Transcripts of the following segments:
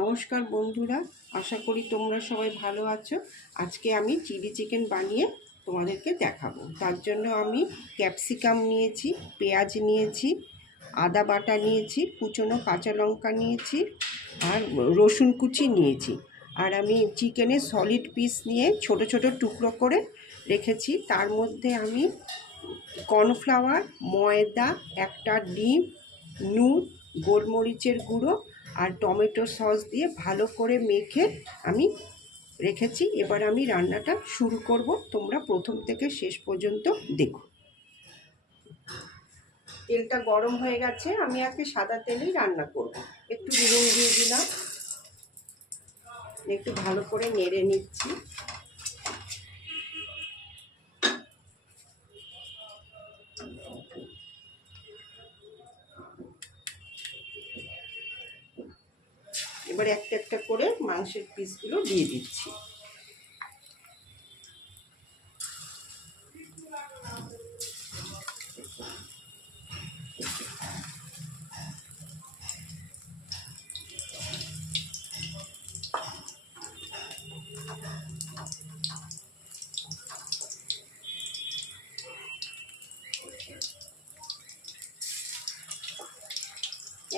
নমস্কার বন্ধুরা, আশা করি তোমরা সবাই ভালো আছো। আজকে আমি চিলি চিকেন বানিয়ে তোমাদেরকে দেখাবো। তার জন্য আমি ক্যাপসিকাম নিয়েছি, পেঁয়াজ নিয়েছি, আদা বাটা নিয়েছি, কুচনো কাঁচা লঙ্কা নিয়েছি আর রসুন কুচি নিয়েছি। আর আমি চিকেনের সলিড পিস নিয়ে ছোট ছোট টুকরো করে রেখেছি। তার মধ্যে আমি কর্নফ্লাওয়ার, ময়দা, একটা ডিম, নুন, গোলমরিচের গুঁড়ো আর টমেটো সস দিয়ে ভালো করে মেখে আমি রেখেছি। এবার আমি রান্নাটা শুরু করব। তোমরা প্রথম থেকে শেষ পর্যন্ত দেখো। তেলটা গরম হয়ে গেছে, আমি আজকে সাদা তেলেই রান্না করব। একটু নুন দিয়ে দিলাম, একটু ভালো করে নেড়ে নিচ্ছি। এবার একটা একটা করে মাংসের পিসগুলো দিয়ে দিচ্ছি।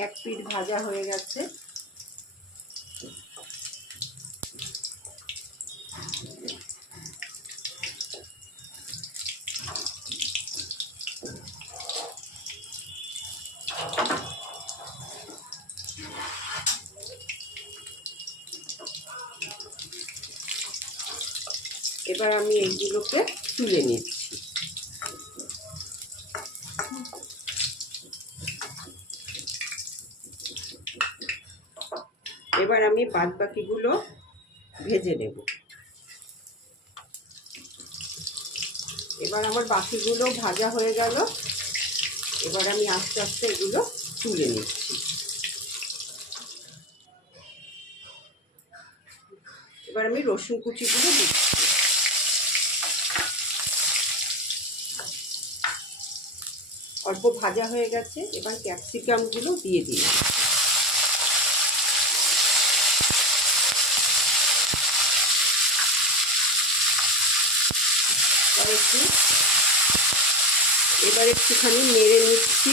এক পিঠ ভাজা হয়ে গেছে। এবার আমি এইগুলোকে তুলে নিচ্ছি। এবার আমি বাদবাকিগুলো ভেজে নেব। এবার আমার বাকিগুলো ভাজা হয়ে গেল। এবার আমি আস্তে আস্তে এগুলো তুলে নিচ্ছি। এবার আমি রসুন কুচিগুলো দিচ্ছি। অল্প ভাজা হয়ে গেছে, এবার ক্যাপসিকামগুলো দিয়ে দিলাম। এবার একটুখানি নেড়ে নিচ্ছি।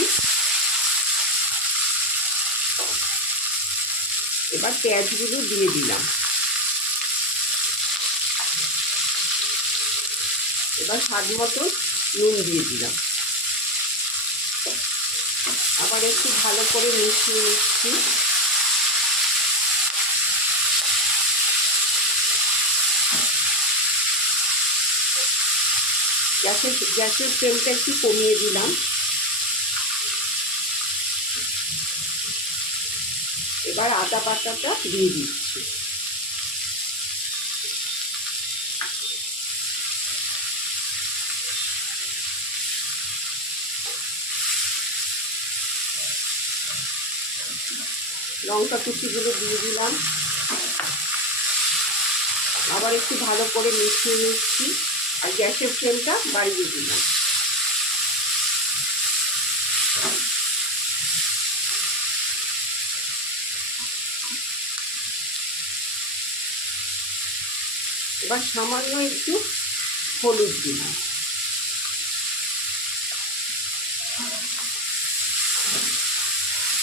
এবার পেঁয়াজগুলো দিয়ে দিলাম। এবার স্বাদ মতো নুন দিয়ে দিলাম। আবার একটু ভালো করে মিশিয়ে নিচ্ছি। গ্যাসের ফ্লেমটা একটু কমিয়ে দিলাম। এবার আদা বাটাটা দিয়ে দিচ্ছি। লঙ্কা কুচিগুলো দিয়ে দিলাম। আবার একটু ভালো করে মিশিয়ে নিচ্ছি আর গ্যাসের ফ্লেমটা বাড়িয়ে দিলাম। এবার সামান্য একটু হলুদ দিলাম।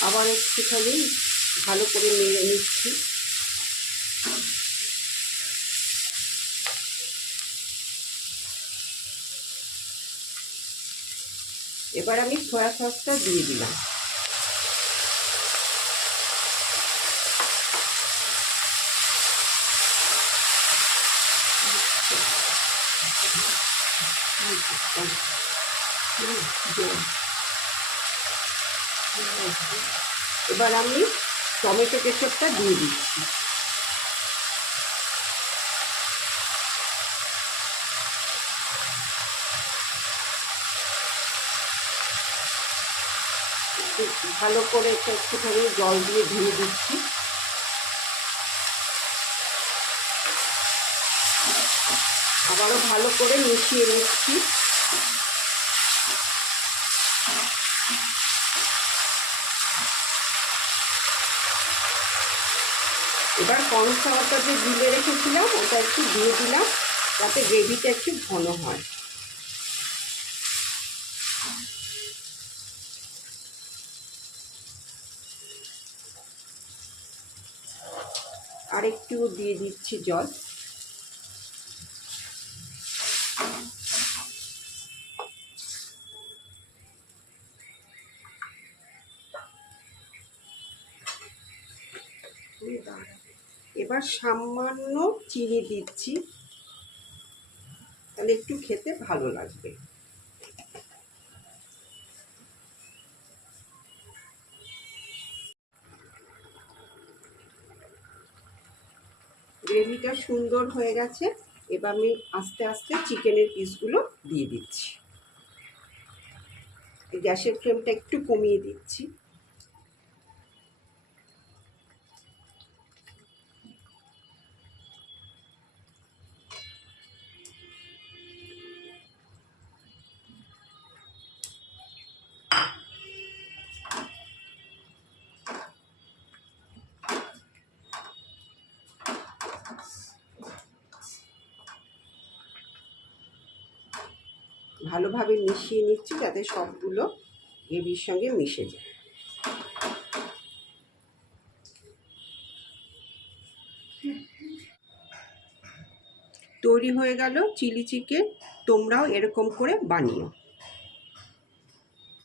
আবার একটুখানি ভালো করে নেড়ে নিচ্ছি। এবার আমি সয়া সসটা দিয়ে দিলাম। এবার আমি টমেটো কেচাপটা দিয়ে দিচ্ছি। ভালো করে একটুখানি জল দিয়ে ধুয়ে দিচ্ছি। আবারও ভালো করে মিশিয়ে নিচ্ছি। এবার কর্নফ্লাওয়ারটা যে গুলে রেখেছিলাম ওটা একটু দিয়ে দিলাম, যাতে গ্রেভিটা একটু ঘন হয়। আর একটু দিয়ে দিচ্ছি জল। এবার সামান্য চিনি দিচ্ছি, তাহলে একটু খেতে ভালো লাগবে। গ্রেভিটা সুন্দর হয়ে গেছে। এবার আমি আস্তে আস্তে চিকেনের পিসগুলো দিয়ে দিচ্ছি। গ্যাসের ফ্লেমটা একটু কমিয়ে দিচ্ছি। ভালোভাবে মিশিয়ে নিচ্ছি যাতে সবগুলো গ্রেভির সঙ্গে মিশে যায়। তৈরি হয়ে গেল চিলি চিকেন। তোমরাও এরকম করে বানিও।